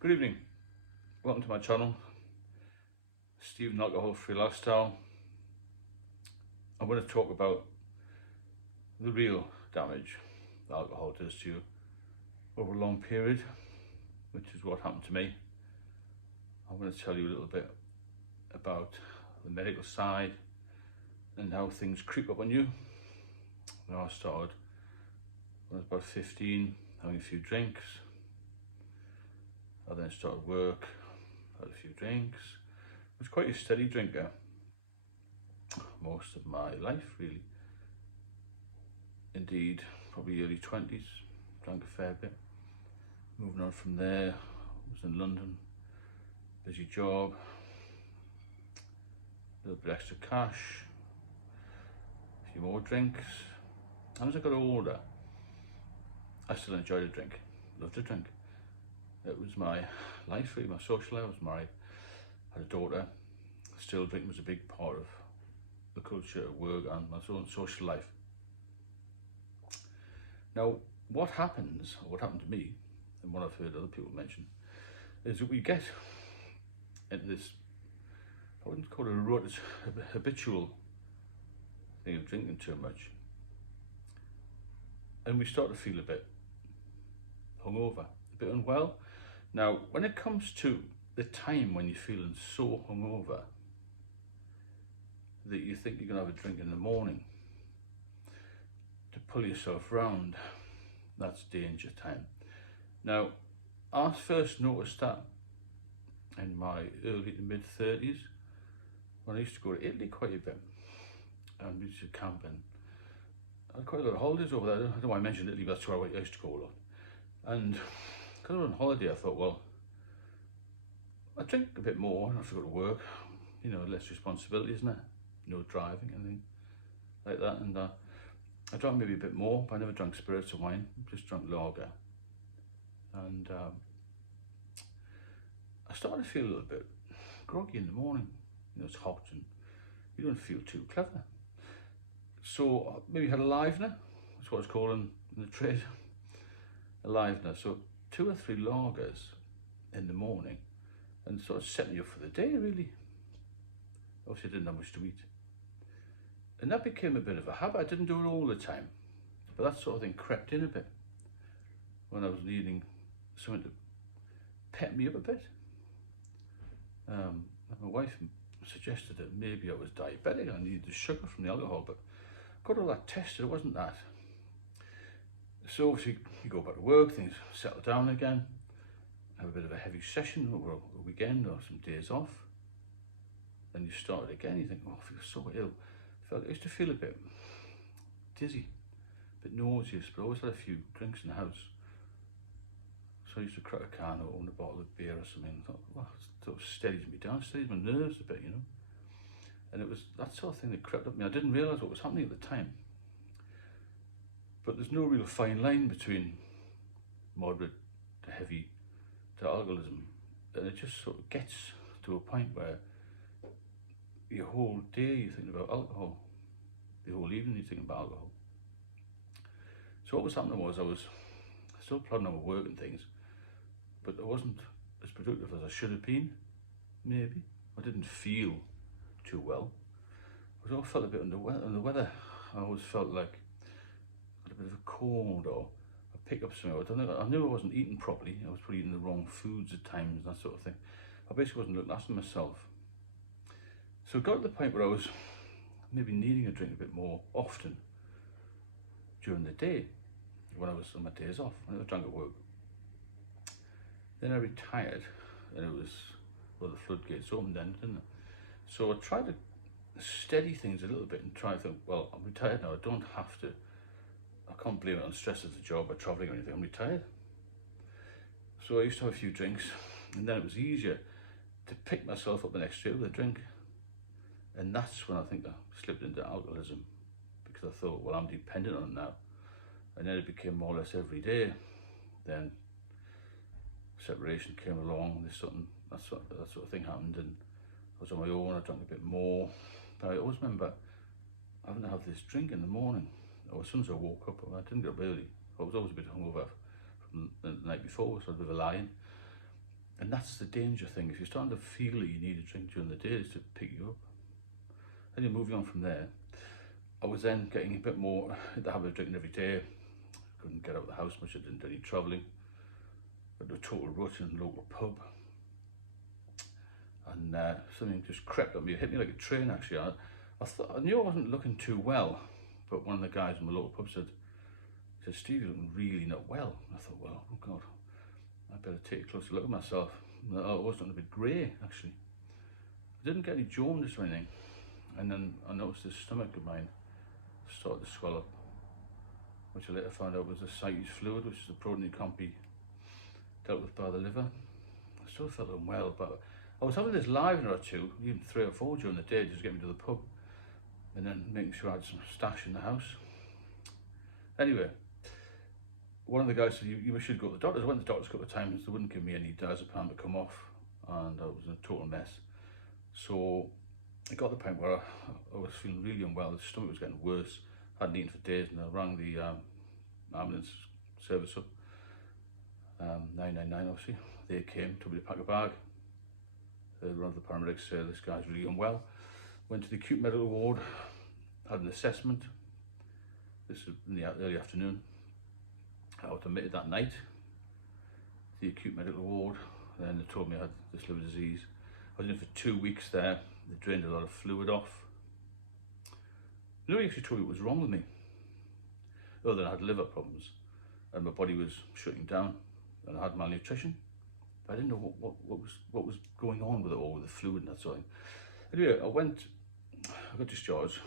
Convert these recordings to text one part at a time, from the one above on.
Good evening, welcome to my channel, Stevenalcoholfree Lifestyle. I'm going to talk about the real damage that alcohol does to you over a long period, which is what happened to me. I'm going to tell you a little bit about the medical side and how things creep up on you. Now, I started when I was about 15, having a few drinks. I then started work, had a few drinks. I was quite a steady drinker most of my life, really. Indeed, probably early 20s, drank a fair bit. Moving on from there, I was in London, busy job, a little bit extra cash, a few more drinks. And as I got older, I still enjoyed a drink, loved to drink. It was my life, really, my social life. I was married, had a daughter. Still, drinking was a big part of the culture at work and my own social life. Now, what happened to me, and what I've heard other people mention, is that we get into this, I wouldn't call it a rut, it's a habitual thing of drinking too much. And we start to feel a bit hungover, a bit unwell. Now, when it comes to the time when you're feeling so hungover that you think you're going to have a drink in the morning to pull yourself round, that's danger time. Now, I first noticed that in my early to mid 30s when I used to go to Italy quite a bit, and we used to camp, and I had quite a lot of holidays over there. I don't know why I mentioned Italy, but that's where I used to go a lot. And because I was on holiday, I thought, well, I drink a bit more, I don't have to go to work, you know, less responsibility, isn't it? No driving, anything like that. And I drank maybe a bit more, but I never drank spirits or wine, just drank lager. And I started to feel a little bit groggy in the morning. You know, it's hot and you don't feel too clever. So I maybe had a livener, that's what it's called in the trade, a livener. So 2 or 3 lagers in the morning and sort of setting you up for the day, really. Obviously I didn't have much to eat. And that became a bit of a habit. I didn't do it all the time, but that sort of thing crept in a bit when I was needing something to pep me up a bit. My wife suggested that maybe I was diabetic and I needed the sugar from the alcohol, but got all that tested, it wasn't that. So obviously you go back to work, things settle down again, have a bit of a heavy session over a weekend or some days off. Then you start it again, you think, oh, I feel so ill. I used to feel a bit dizzy, a bit nauseous, but I always had a few drinks in the house. So I used to crack a can or own a bottle of beer or something. I thought, well, it sort of steadies me down, steadies my nerves a bit, you know. And it was that sort of thing that crept up me. I didn't realise what was happening at the time. But there's no real fine line between moderate to heavy to alcoholism. And it just sort of gets to a point where your whole day you're thinking about alcohol, the whole evening you're thinking about alcohol. So what was happening was I was still plodding on with work and things, but I wasn't as productive as I should have been, maybe. I didn't feel too well. I always felt a bit under the weather. I always felt like I had a bit of a cold, or I picked up something. I knew I wasn't eating properly. I was probably eating the wrong foods at times, that sort of thing. I basically wasn't looking after myself. So it got to the point where I was maybe needing a drink a bit more often during the day when I was on my days off. I never drank at work. Then I retired, and it was, well, the floodgates opened then, didn't it? So I tried to steady things a little bit and try to think, well, I'm retired now, I don't have to, I can't blame it on stress of the job or traveling or anything, I'm retired. So I used to have a few drinks, and then it was easier to pick myself up the next day with a drink. And that's when I think I slipped into alcoholism, because I thought, well, I'm dependent on it now. And then it became more or less every day. Then separation came along, that sort of thing happened, and I was on my own, I drank a bit more. But I always remember having to have this drink in the morning, or as soon as I woke up. I didn't get up early. I was always a bit hungover from the night before, so I was a bit of a lion. And that's the danger thing. If you're starting to feel that you need a drink during the day, is to pick you up. Then you're moving on from there. I was then getting a bit more into habit of drinking every day. Couldn't get out of the house much, I didn't do any travelling. Got into a total rut in a local pub. And something just crept up me, it hit me like a train actually. I knew I wasn't looking too well, but one of the guys in the local pub said, Steve, you're looking really not well. And I thought, well, oh God, I better take a closer look at myself. I was looking a bit grey actually. I didn't get any jaundice or anything. And then I noticed this stomach of mine started to swell up, which I later found out was ascites fluid, which is a protein that can't be dealt with by the liver. I still felt unwell, but I was having this livener or two, even 3 or 4 during the day, just to get me to the pub, and then making sure I had some stash in the house. Anyway, one of the guys said, you should go to the doctors. I went to the doctors a couple of times, they wouldn't give me any diazepam to come off, and I was in a total mess. So it got to the point where I was feeling really unwell, the stomach was getting worse, I hadn't eaten for days, and I rang the ambulance service up, 999 obviously. They came, took me to pack a bag. One of the paramedics said, this guy's really unwell. Went to the acute medical ward, had an assessment. This was in the early afternoon. I was admitted that night to the acute medical ward. Then they told me I had this liver disease. I was in for 2 weeks there. They drained a lot of fluid off. Nobody actually told me what was wrong with me, other than I had liver problems and my body was shutting down and I had malnutrition. But I didn't know what was going on with it all, with the fluid and that sort of thing. Anyway, I got discharged,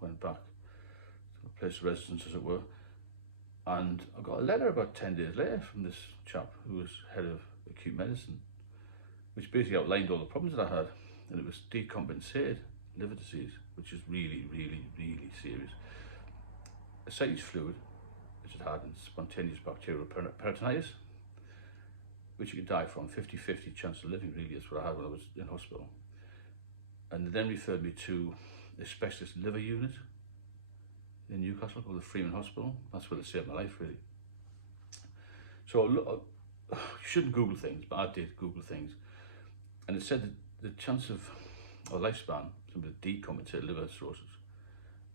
went back to my place of residence, as it were, and I got a letter about 10 days later from this chap who was head of acute medicine, which basically outlined all the problems that I had, and it was decompensated liver disease, which is really, really, really serious. Ascites fluid, which it had, and spontaneous bacterial peritonitis, which you can die from, 50-50 chance of living, really, is what I had when I was in hospital. And they then referred me to a specialist liver unit in Newcastle called the Freeman Hospital. That's where they saved my life, really. So you shouldn't Google things, but I did Google things. And it said that the chance of a lifespan, somebody with decompensated liver cirrhosis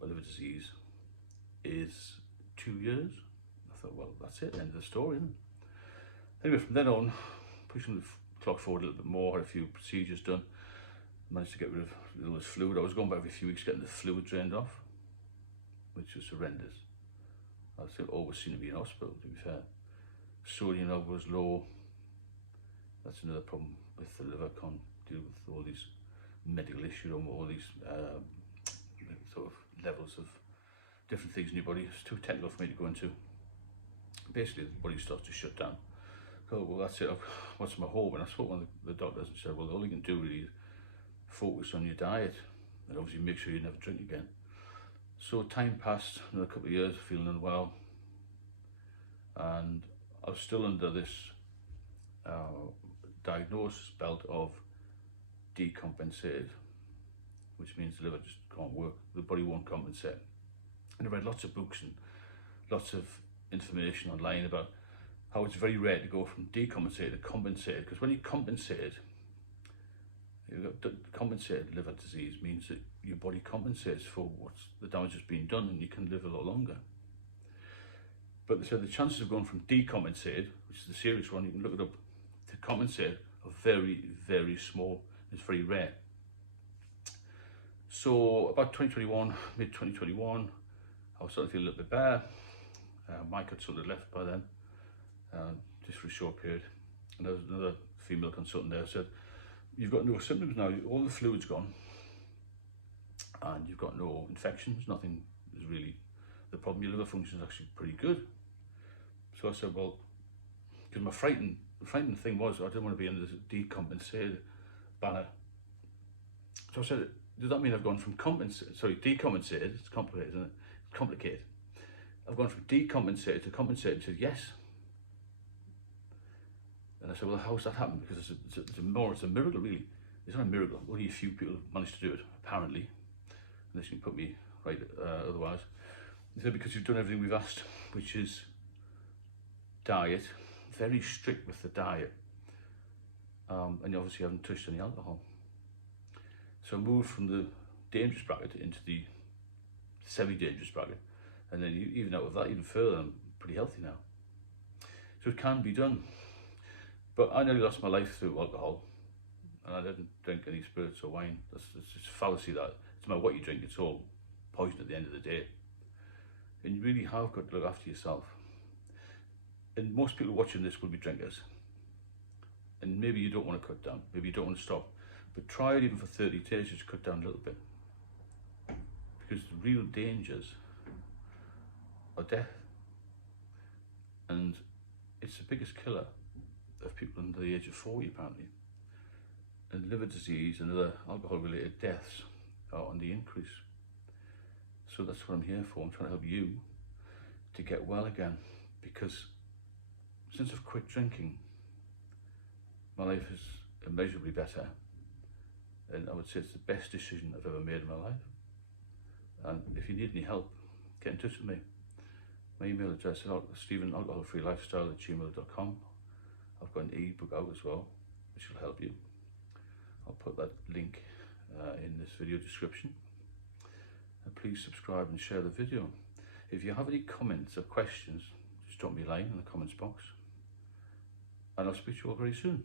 or liver disease, is 2 years. I thought, well, that's it, end of the story, isn't it? Anyway, from then on, pushing the clock forward a little bit more, had a few procedures done, managed to get rid of all this fluid. I was going back every few weeks getting the fluid drained off, which was horrendous. I still always seem to be in hospital, to be fair. Sodium level was low. That's another problem with the liver. Can't deal with all these medical issues, all these sort of levels of different things in your body. It's too technical for me to go into. Basically, the body starts to shut down. Oh, well, that's it. What's my hope? And I spoke to one of the doctors and said, well, all you can do really is focus on your diet and obviously make sure you never drink again. So time passed, another couple of years, feeling unwell, and I was still under this diagnosis belt of decompensated, which means the liver just can't work, the body won't compensate. And I read lots of books and lots of information online about how it's very rare to go from decompensated to compensated, because when you compensated, compensated liver disease means that your body compensates for what's the damage that's been done and you can live a lot longer. But they said the chances of going from decompensated, which is the serious one, you can look it up, to compensated are very, very small. It's very rare. So about 2021, mid-2021, I was starting to feel a little bit better. Mike had sort of left by then, just for a short period. And there was another female consultant there who said, you've got no symptoms now, all the fluid's gone, and you've got no infections, nothing is really the problem, your liver function is actually pretty good. So I said, well, because my frightening thing was, I didn't want to be under this decompensated banner. So I said, does that mean I've gone from decompensated, it's complicated, isn't it? It's complicated. I've gone from decompensated to compensated. He said, yes. And I said, well, how's that happened? Because it's a miracle, really. It's not a miracle. Only a few people managed to do it, apparently. Unless you can put me right otherwise. He said, because you've done everything we've asked, which is diet, very strict with the diet. and you obviously haven't touched any alcohol. So move from the dangerous bracket into the semi-dangerous bracket, and then even out of that even further, I'm pretty healthy now. So it can be done. But I nearly lost my life through alcohol, and I didn't drink any spirits or wine. That's just a fallacy that it's no matter what you drink, it's all poison at the end of the day. And you really have got to look after yourself. And most people watching this will be drinkers. And maybe you don't want to cut down, maybe you don't want to stop, but try it even for 30 days, just cut down a little bit. Because the real dangers are death. And it's the biggest killer of people under the age of 40 apparently. And liver disease and other alcohol related deaths are on the increase. So that's what I'm here for. I'm trying to help you to get well again, because since I've quit drinking, my life is immeasurably better, and I would say it's the best decision I've ever made in my life. And if you need any help, get in touch with me. My email address is stevenalcoholfreelifestyle@gmail.com. I've got an ebook out as well, which will help you. I'll put that link in this video description. And please subscribe and share the video. If you have any comments or questions, just drop me a line in the comments box. And I'll speak to you all very soon.